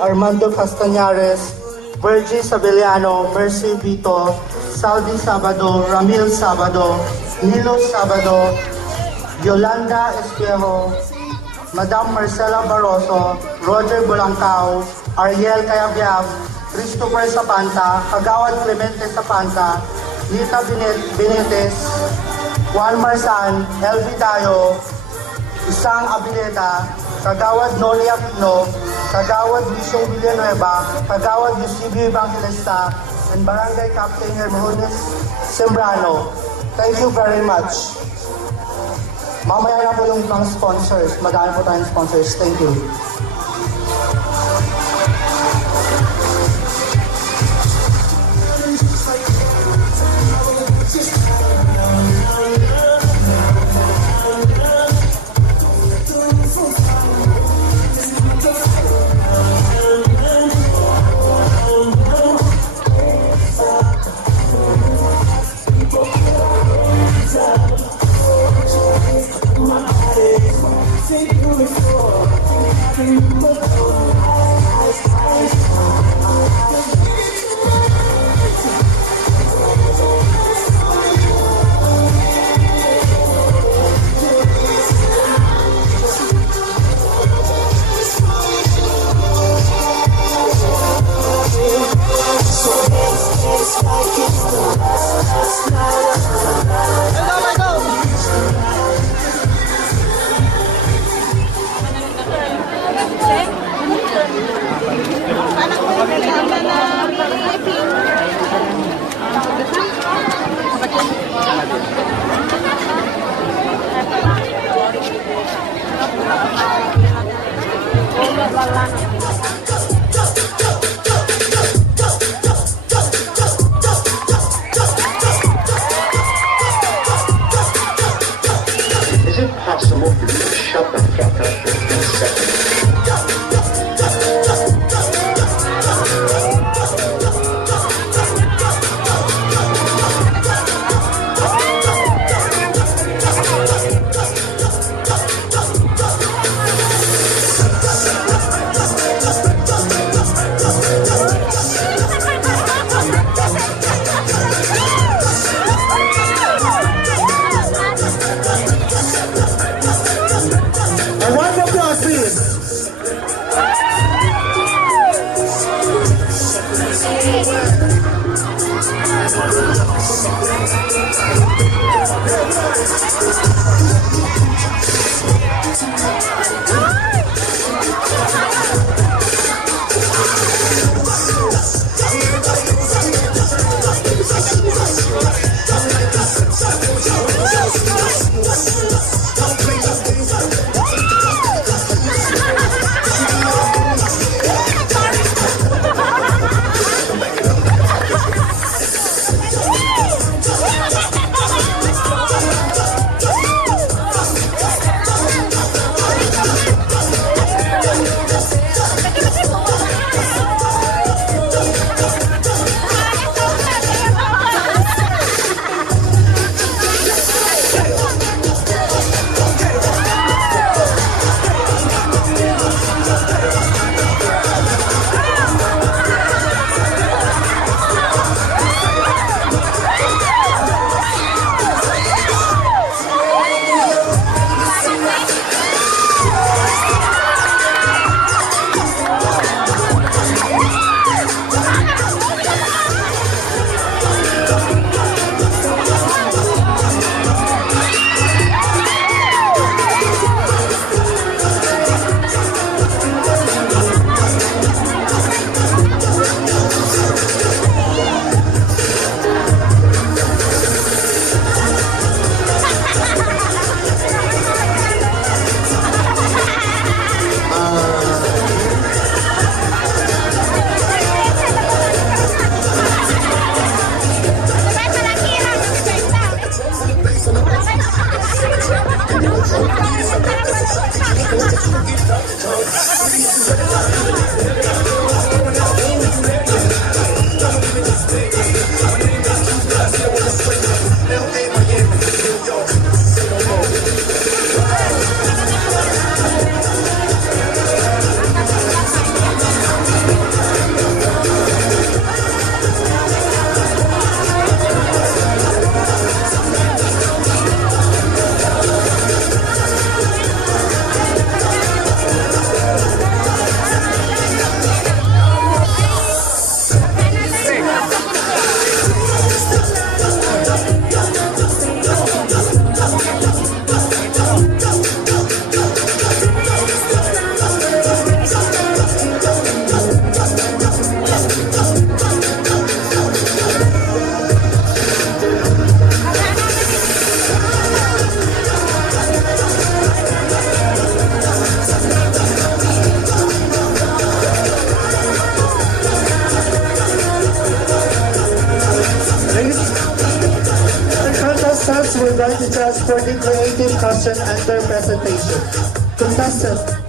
Armando Castañares, Brgy Sabeliano, Mercy Vito, Saudi Sabado, Ramil Sabado, Nilo Sabado, Yolanda Espejo, Madam Marcela Barroso, Roger Bulancao, Ariel Cayabyab, Christopher Sapanta, Kagawad Clemente Sapanta, Nita Benitez, Juan Marsan, Elvi Dayo, Isang Abileta, Kagawad Noli Aquino, Kagawad Visyong Villanueva, Kagawad Eusebio Evangelista, and Barangay Captain Hermones Sembrano. Thank you very much. Mamaya na po yung mga sponsors. Madami po tayong sponsors. Thank you. Is it possible for you to shut the fuck up for a second? we're going to transport the creative question under presentation. Contestant,